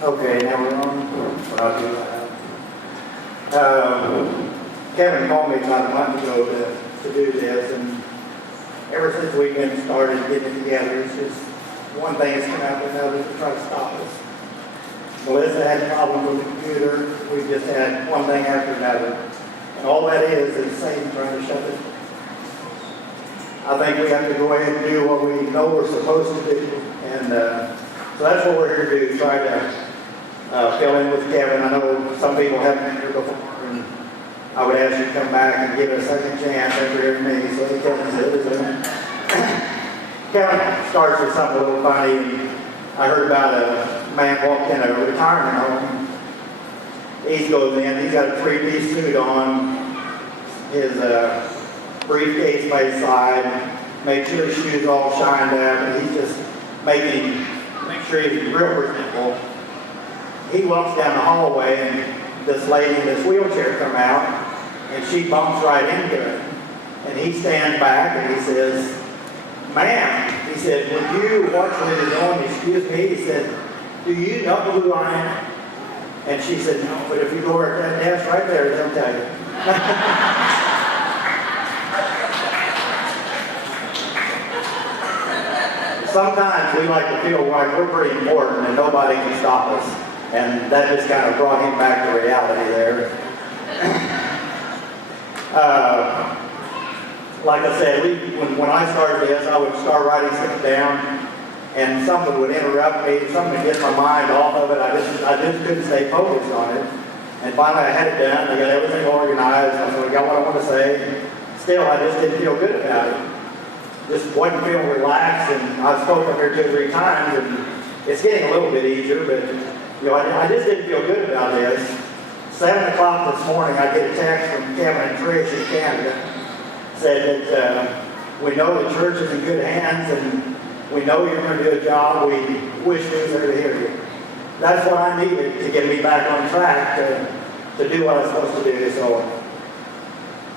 Okay, now we're on. What I'll do Kevin called me about a month ago to do this, and ever since we've been started getting together, it's just one thing has come out with another to try to stop us. Melissa had problems with the computer. We've just had one thing after another. And all that is Satan trying to shut us. I think we have to go ahead and do what we know we're supposed to do. And so that's what we're here to do, try to fill in with Kevin. I know some people haven't been here before, and I would ask you to come back and give it a second chance after hearing me. So Kevin said, Kevin starts with something a little funny. And I heard about a man walked in a retirement home. He goes in, he's got a three-piece suit on, his briefcase by his side, make sure his shoes all shined up, and he's just make sure he's real presentable. He walks down the hallway, and this lady in this wheelchair come out, and she bumps right into him. And he stands back and he says, "Ma'am," he said, "would you watch what you're doing? Excuse me." He said, "Do you know who I am?" And she said, "No, but if you go over at that desk right there, they'll tell you." Sometimes we like to feel like we're pretty important and nobody can stop us. And that just kind of brought him back to reality there. Like I said, when I started this, I would start writing stuff down, and something would interrupt me, something would get my mind off of it. I just couldn't stay focused on it. And finally I had it done. I got everything organized. I got what I want to say. Still, I just didn't feel good about it. Just wasn't feeling relaxed, and I've spoken here 2 or 3 times, and it's getting a little bit easier, but I just didn't feel good about this. 7 o'clock this morning, I get a text from Kevin and Trish in Canada. Said that we know the church is in good hands, and we know you're going to do a job. We wish we was there to hear you. That's what I needed to get me back on track to do what I'm supposed to do. So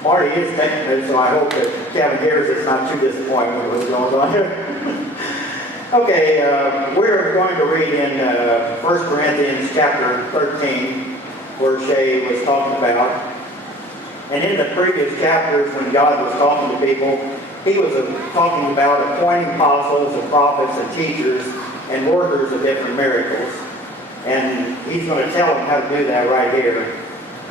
Marty is taking it, so I hope that Kevin hears it's not too disappointing with what's going on here. Okay, we're going to read in 1 Corinthians chapter 13, where Shay was talking about. And in the previous chapters, when God was talking to people, he was talking about appointing apostles and prophets and teachers and workers of different miracles. And he's going to tell them how to do that right here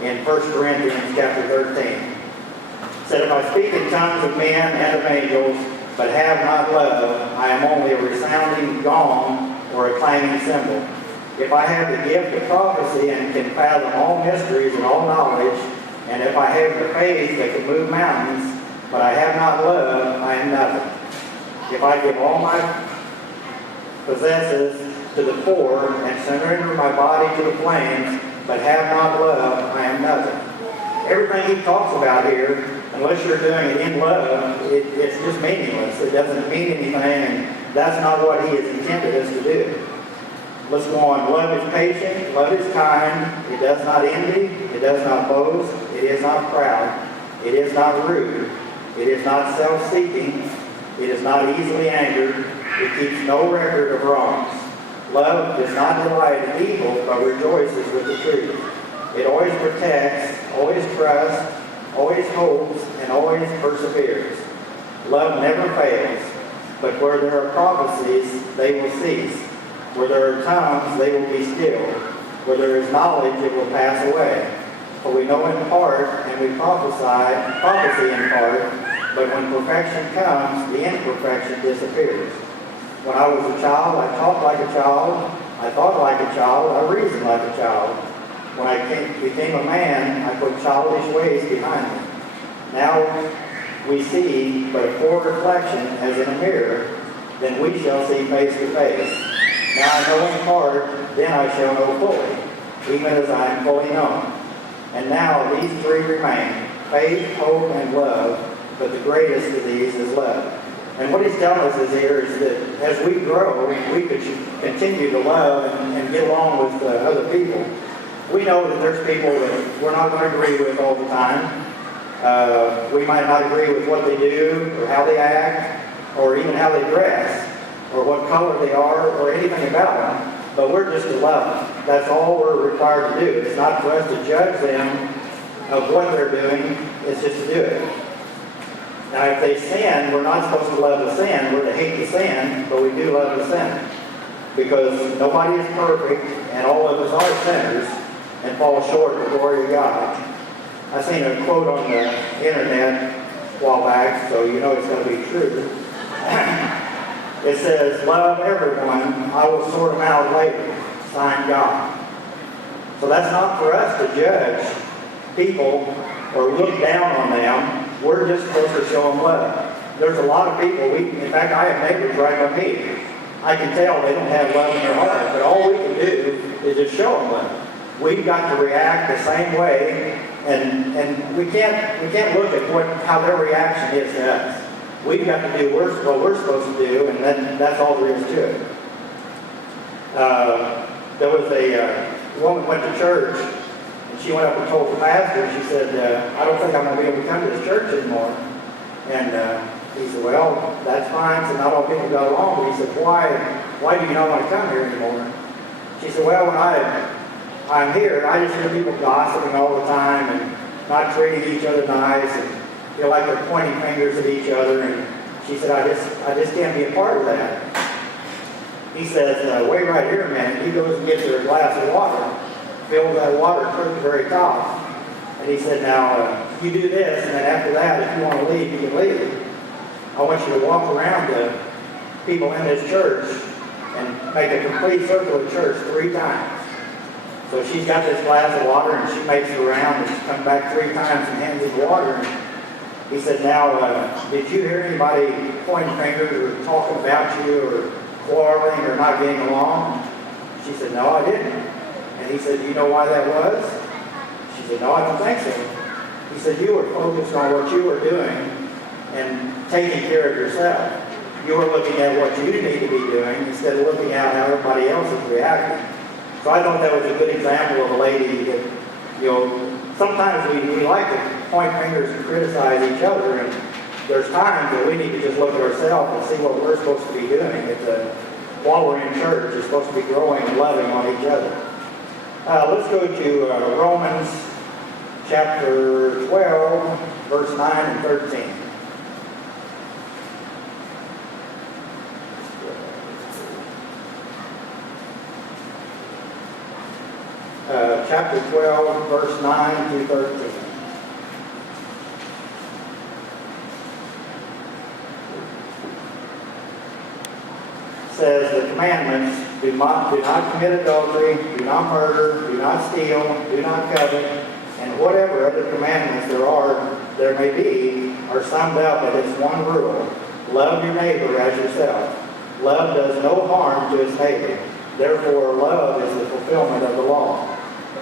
in 1 Corinthians chapter 13. It said, "If I speak in tongues of men and of angels, but have not love, I am only a resounding gong or a clanging cymbal. If I have the gift of prophecy and can fathom all mysteries and all knowledge, and if I have the faith that can move mountains, but I have not love, I am nothing. If I give all my possessions to the poor and surrender my body to the flames, but have not love, I am nothing." Everything he talks about here, unless you're doing it in love, it's just meaningless. It doesn't mean anything, and that's not what he has intended us to do. Let's go on. Love is patient, love is kind, it does not envy, it does not boast, it is not proud, it is not rude, it is not self-seeking, it is not easily angered, it keeps no record of wrongs. Love does not delight in evil, but rejoices with the truth. It always protects, always trusts, always hopes, and always perseveres. Love never fails, but where there are prophecies, they will cease. Where there are tongues, they will be still. Where there is knowledge, it will pass away. For we know in part, and we prophecy in part, but when perfection comes, the imperfection disappears. When I was a child, I talked like a child, I thought like a child, I reasoned like a child. When I became a man, I put childish ways behind me. Now we see but a poor reflection as in a mirror, then we shall see face to face. Now I know in part, then I shall know fully, even as I am fully known. And now these 3 remain, faith, hope, and love, but the greatest of these is love. And what he's telling us is here is that as we grow, we could continue to love and get along with other people. We know that there's people that we're not going to agree with all the time. We might not agree with what they do, or how they act, or even how they dress, or what color they are, or anything about them. but we're just to love them. That's all we're required to do. It's not for us to judge them of what they're doing, it's just to do it. Now, if they sin, we're not supposed to love the sin, we're to hate the sin, but we do love the sinner. Because nobody is perfect, and all of us are sinners, and fall short of the glory of God. I seen a quote on the internet a while back, so you know it's going to be true. It says, "Love everyone, I will sort them out later. Signed, God." So that's not for us to judge people or look down on them. We're just supposed to show them love. There's a lot of people, in fact, I have neighbors right by me. I can tell they don't have love in their heart, but all we can do is just show them love. We've got to react the same way, and we can't look at how their reaction is to us. We've got to do what we're supposed to do, and then that's all there is to it. There was a woman went to church, and she went up and told the pastor, and she said, "I don't think I'm going to be able to come to this church anymore." And he said, "Well, that's fine." So not all people got along, but he said, why do you not want to come here anymore?" She said, "Well, when I'm here, I just hear people gossiping all the time and not treating each other nice, and feel like they're pointing fingers at each other." And she said, I just can't be a part of that." He says, "Wait right here a minute." He goes and gets her a glass of water, fills that water to the very top. And he said, "Now, you do this, and then after that, if you want to leave, you can leave. I want you to walk around the people in this church and make a complete circle of church 3 times." So she's got this glass of water, and she makes it around, and she comes back 3 times and hands him water. And he said, "Now, did you hear anybody pointing fingers or talking about you or quarreling or not getting along?" She said, "No, I didn't." And he said, "Do you know why that was?" She said, "No, I don't think so." He said, "You were focused on what you were doing and taking care of yourself. You were looking at what you need to be doing instead of looking at how everybody else is reacting." So I thought that was a good example of a lady that, sometimes we like to point fingers and criticize each other, and there's times that we need to just look at ourselves and see what we're supposed to be doing. While we're in church, we're supposed to be growing and loving on each other. Let's go to Romans chapter 12, verse 9 and 13. Chapter 12, verse 9 through 13. Says the commandments: do not commit adultery, do not murder, do not steal, do not covet, and whatever other commandments there may be, are summed up in this one rule: love your neighbor as yourself. Love does no harm to its neighbor. Therefore, love is the fulfillment of the law.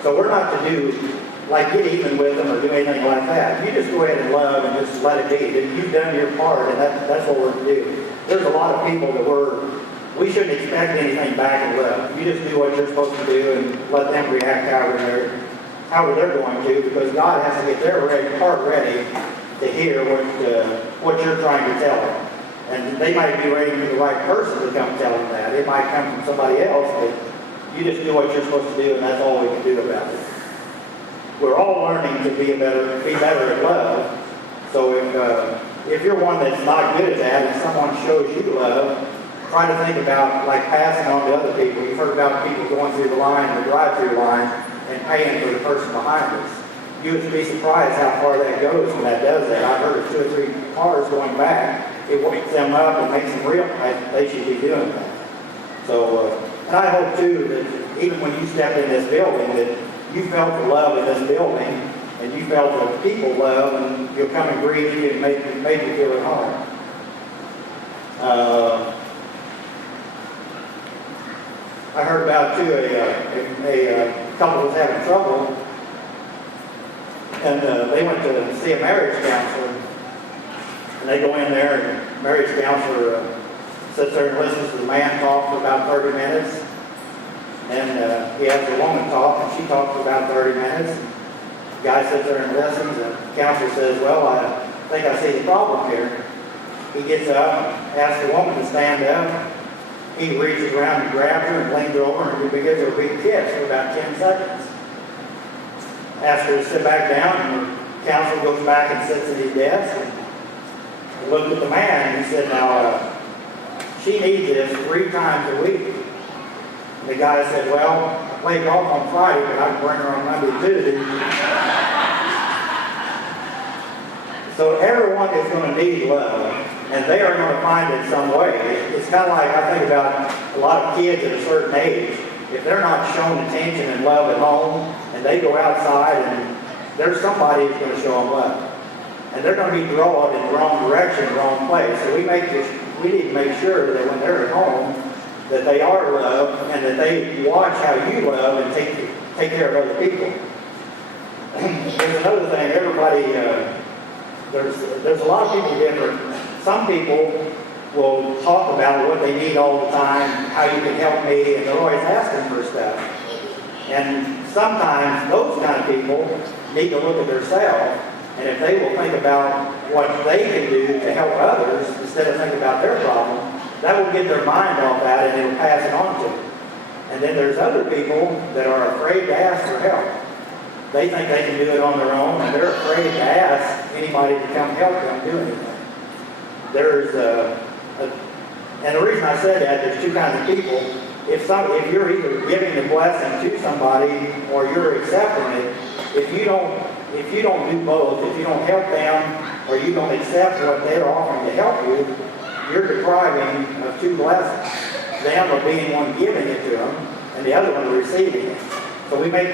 So we're not to get even with them or do anything like that. You just go ahead and love and just let it be. You've done your part, and that's what we're to do. There's a lot of people that we shouldn't expect anything back in love. You just do what you're supposed to do and let them react however they're going to, because God has to get their heart ready to hear what you're trying to tell them. And they might be waiting for the right person to come tell them that. It might come from somebody else, but you just do what you're supposed to do, and that's all we can do about it. We're all learning to be better at love. So if you're one that's not good at that, and someone shows you love, try to think about passing on to other people. You've heard about people going through the line, the drive-through line, and paying for the person behind us. You would be surprised how far that goes when that does that. I've heard of 2 or 3 cars going back. It wakes them up and makes them realize they should be doing that. So, and I hope too that even when you step in this building, that you felt the love in this building, and you felt the people love, and you'll come and greet you and make you feel at home. I heard about too a couple was having trouble, and they went to see a marriage counselor, and they go in there, and the marriage counselor sits there and listens to the man talk for about 30 minutes, and he has the woman talk, and she talks for about 30 minutes. The guy sits there and listens, and the counselor says, "Well, I think I see the problem here." He gets up, asks the woman to stand up, he reaches around and grabs her and leans her over and he gives her a big kiss for about 10 seconds. Asks her to sit back down, and the counselor goes back and sits at his desk and looked at the man and he said, now, she needs this 3 times a week. And the guy said, well, I play golf on Friday, but I can bring her on Monday and Tuesday. So everyone is going to need love, and they are going to find it some way. It's kind of like, I think about a lot of kids at a certain age. If they're not shown attention and love at home, and they go outside and there's somebody who's going to show them love. And they're going to be drawn in the wrong direction, the wrong place. So we need to make sure that when they're at home, that they are loved and that they watch how you love and take care of other people. There's another thing, everybody, there's a lot of people different. Some people will talk about what they need all the time, how you can help me, and they're always asking for stuff. And sometimes those kind of people need to look at themselves, and if they will think about what they can do to help others instead of thinking about their problem, that will get their mind off that and it'll pass it on to them. And then there's other people that are afraid to ask for help. They think they can do it on their own, and they're afraid to ask anybody to come help them do anything. And the reason I said that, there's 2 kinds of people. If you're either giving the blessing to somebody or you're accepting it, if you don't do both, if you don't help them or you don't accept what they're offering to help you, you're depriving of 2 blessings. Them of being one giving it to them, and the other one receiving it. So we make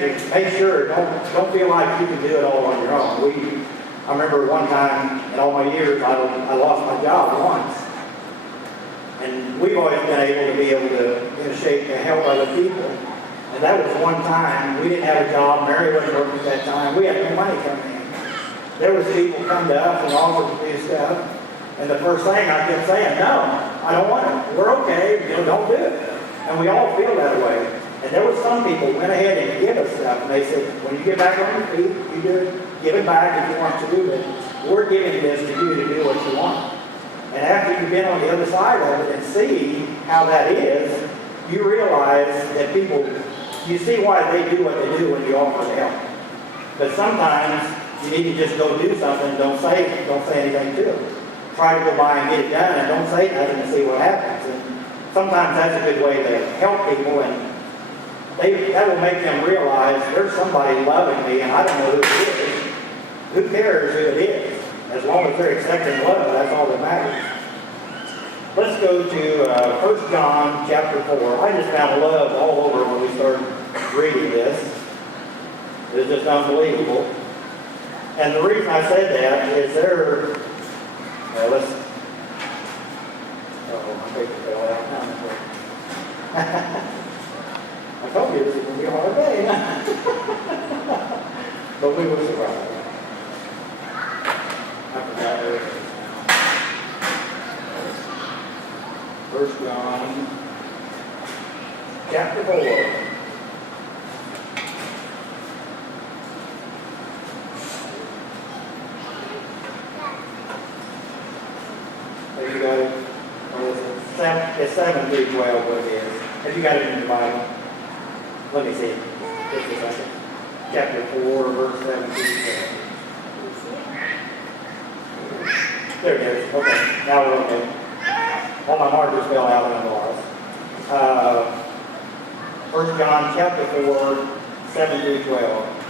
sure, don't feel like you can do it all on your own. I remember one time in all my years, I lost my job once. And we've always been able to in a shape to help other people. And that was one time, we didn't have a job, Mary wasn't working at that time, we had no money coming in. There was people come to us and offered to do stuff. And the first thing I kept saying, no, I don't want it. We're okay, don't do it. And we all feel that way. And there were some people who went ahead and give us stuff, and they said, when you get back on your feet, you do it, give it back if you want to do it. We're giving this to you to do what you want. And after you've been on the other side of it and see how that is, you realize that you see why they do what they do when you offer to help. But sometimes you need to just go do something, don't say anything to them. Try to go by and get it done and don't say nothing and see what happens. And sometimes that's a good way to help people, and that will make them realize there's somebody loving me and I don't know who it is. Who cares who it is? As long as they're accepting love, that's all that matters. Let's go to 1 John chapter 4. I just found love all over when we started reading this. It's just unbelievable. And the reason I said that is my paper fell out. I told you this was going to be a hard day. But we will survive. I forgot everything. 1 John chapter 4. Have you got it? Or is it? It's 7 through 12 what it is. Have you got it in your Bible? Let me see it. Just a second. Chapter 4, verse 7 through 12. There it is. Okay. Now we're okay. All my markers fell out and I'm lost. 1 John chapter 4, 7 through 12.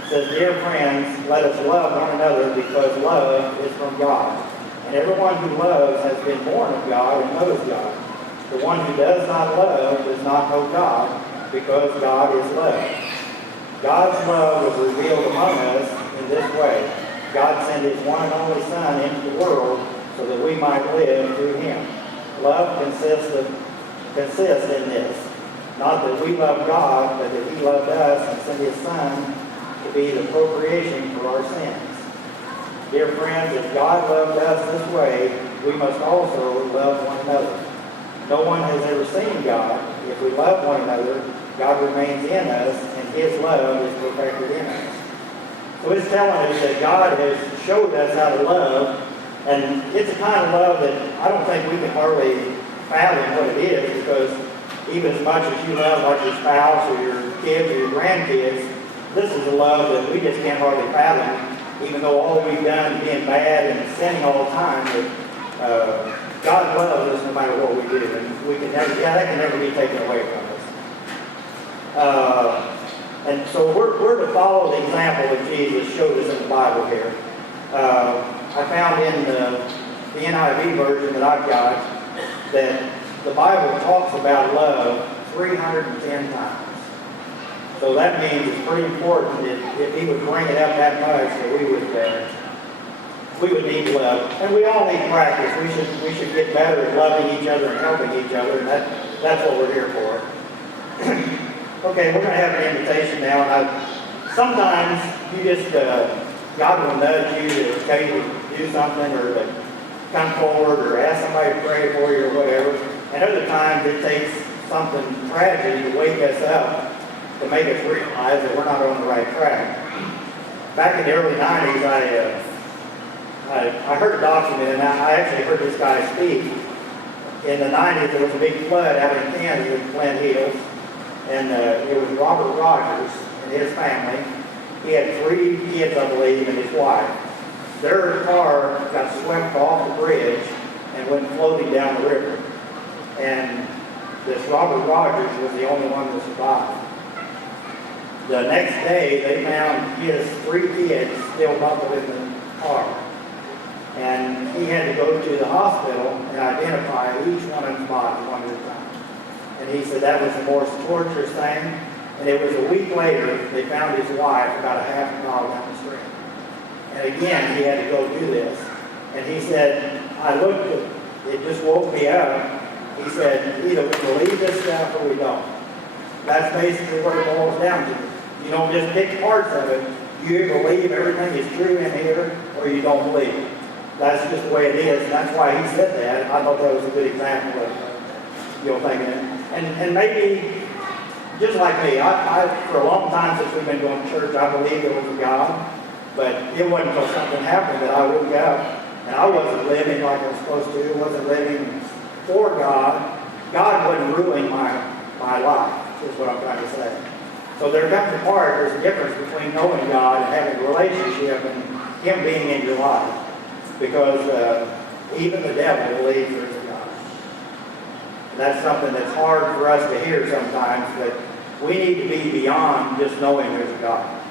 It says, dear friends, let us love one another because love is from God. And everyone who loves has been born of God and knows God. The one who does not love does not know God, because God is love. God's love was revealed among us in this way. God sent His one and only Son into the world so that we might live through Him. Love consists in this, not that we love God, but that He loved us and sent His Son to be the propitiation for our sins. Dear friends, if God loved us this way, we must also love one another. No one has ever seen God. If we love one another, God remains in us, and His love is perfected in us. So it's telling us that God has showed us how to love, and it's a kind of love that I don't think we can hardly fathom what it is, because even as much as you love like your spouse or your kids or your grandkids, this is a love that we just can't hardly fathom, even though all we've done is being bad and sinning all the time. But God loves us no matter what we do, and we can never, that can never be taken away from us. And so we're to follow the example that Jesus showed us in the Bible here. I found in the NIV version that I've got that the Bible talks about love 310 times. So that means it's pretty important that if he would bring it up that much, that we would need love. And we all need practice. We should get better at loving each other and helping each other, and that's what we're here for. Okay, we're going to have an invitation now. And sometimes you just, God will nudge you to tell you to do something or to come forward or ask somebody to pray for you or whatever. And other times it takes something tragedy to wake us up, to make us realize that we're not on the right track. Back in the early 90s, I heard a document, and I actually heard this guy speak. In the 90s, there was a big flood out in Kansas in Flint Hills, and it was Robert Rogers and his family. He had 3 kids, I believe, and his wife. Their car got swept off the bridge and went floating down the river. And this Robert Rogers was the only one that survived. The next day, they found his 3 kids still buckled in the car. And he had to go to the hospital and identify each one of his bodies one at a time. And he said that was the most torturous thing. And it was a week later, they found his wife about a half a mile down the street. And again, he had to go do this. And he said, I looked at it, just woke me up. He said, either we believe this stuff or we don't. That's basically what it boils down to. You don't just pick parts of it. You either believe everything is true in here or you don't believe it. That's just the way it is, and that's why he said that. I thought that was a good example of thinking it. And maybe, just like me, I for a long time since we've been going to church, I believed there was a God, but it wasn't until something happened that I woke up, and I wasn't living like I was supposed to. I wasn't living for God. God wasn't ruling my life, is what I'm trying to say. So there comes a part, there's a difference between knowing God and having a relationship and Him being in your life. Because even the devil believes there is a God. And that's something that's hard for us to hear sometimes, but we need to be beyond just knowing there's a God.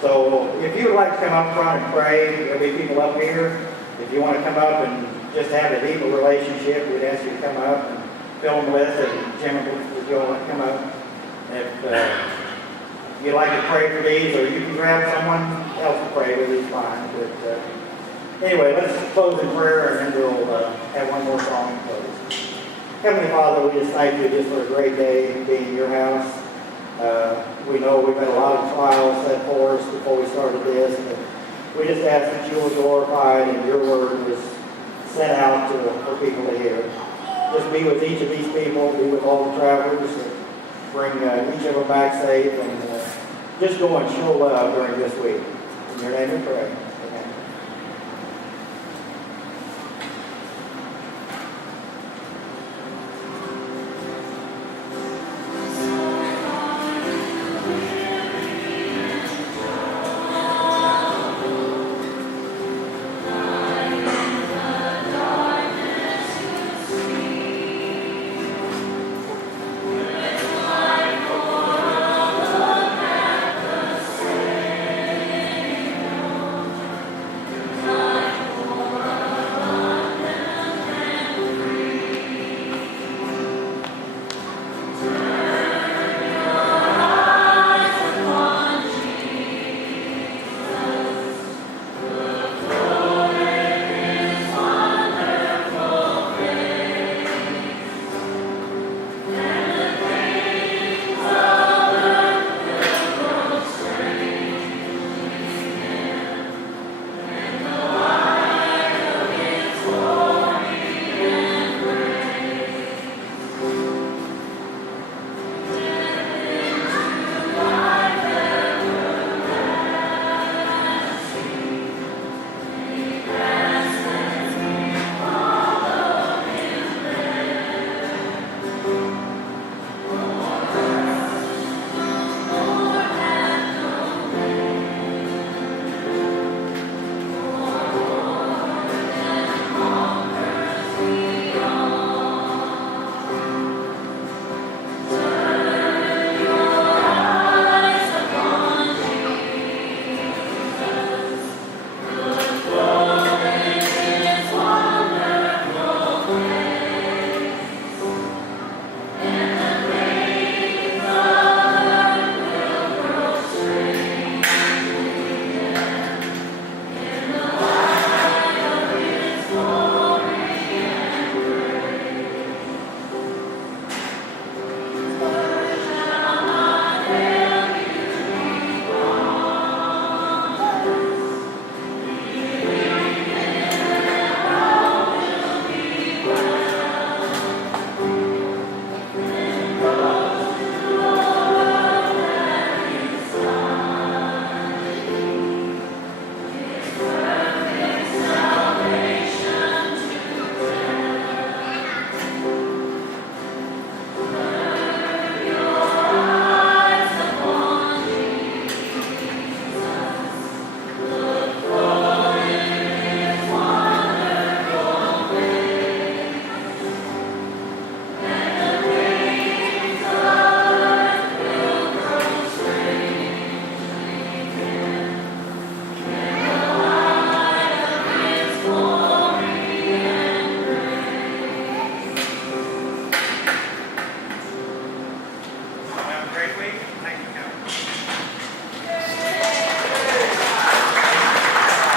So if you would like to come up front and pray, there'll be people up here. If you want to come up and just have a deeper relationship, we'd ask you to come up and film with us, and Jim would go and come up. If you'd like to pray for these, or you can grab someone else to pray with, it's fine. But anyway, let's close in prayer, and then we'll have one more song and close. Heavenly Father, we just thank you just for a great day being in your house. We know we've had a lot of trials set for us before we started this, but we just ask that you will glorify and your word was sent out for people to hear. Just be with each of these people, be with all the travelers, and bring each of them back safe, and just go and show love during this week. In your name we pray.